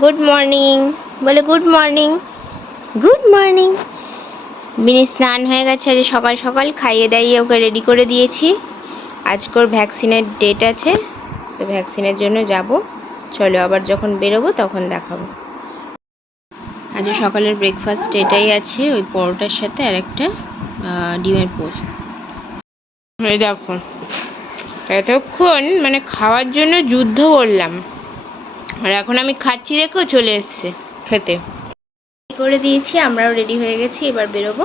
Good morning বলে good morning good morning mini স্নান হয়ে গেছে, আজ সকাল সকাল, খাইয়ে দাইয়ে ওকে রেডি করে দিয়েছি। আজকে ওর ভ্যাকসিনের ডেট আছে, তো ভ্যাকসিনের জন্য যাব। চলো, আবার যখন বেরোবো তখন দেখাবো। আজ সকালের ব্রেকফাস্ট এটাই আছে, ওই পরোটার সাথে আর একটা ডিমের পোস্ট এই দেখো, এতক্ষণ মানে খাওয়ার জন্য যুদ্ধ করলাম। আর এখন আমি খাচ্ছি দেখেও চলে এসছে খেতে। করে দিয়েছি আমরাও রেডি হয়ে গেছি এবার বেরোবো।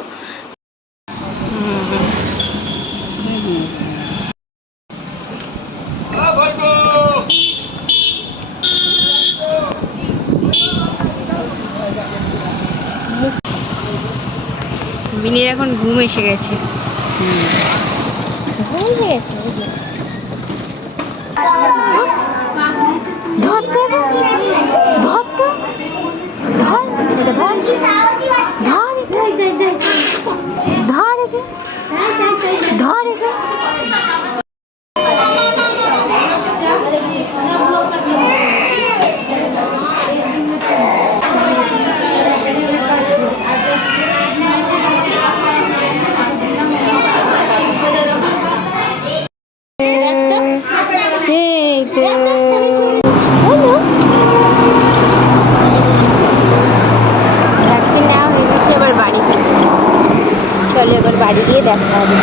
বিনির এখন ঘুম এসে গেছে। ঘুম এসে গেছে চলো এবার বাড়ি দেখা হবে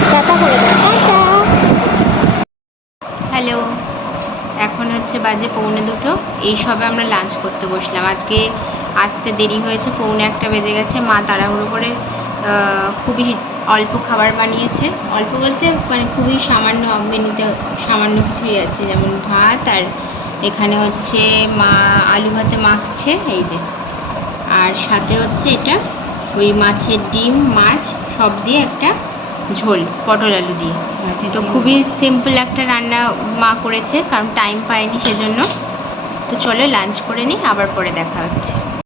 হ্যালো, এখন হচ্ছে বাজে পৌনে দুটো। এই সবে আমরা লাঞ্চ করতে বসলাম। আজকে আসতে দেরি হয়েছে, পৌনে একটা বেজে গেছে। মা তাড়াহুড়ো করে খুবই অল্প খাবার বানিয়েছে। অল্প বলতে মানে খুবই সামান্য মেনুতে সামান্য কিছুই আছে যেমন ভাত আর এখানে হচ্ছে মা আলু ভাতে মাখছে এই যে। আর সাথে হচ্ছে এটা ওই মাছের ডিম মাছ সব দিয়ে একটা ঝোল পটল আলু দিয়ে। তো খুবই সিম্পল একটা রান্না মা করেছে কারণ টাইম পায়নি সেজন্য। তো চলো লাঞ্চ করে নিই আবার পরে দেখা হচ্ছে।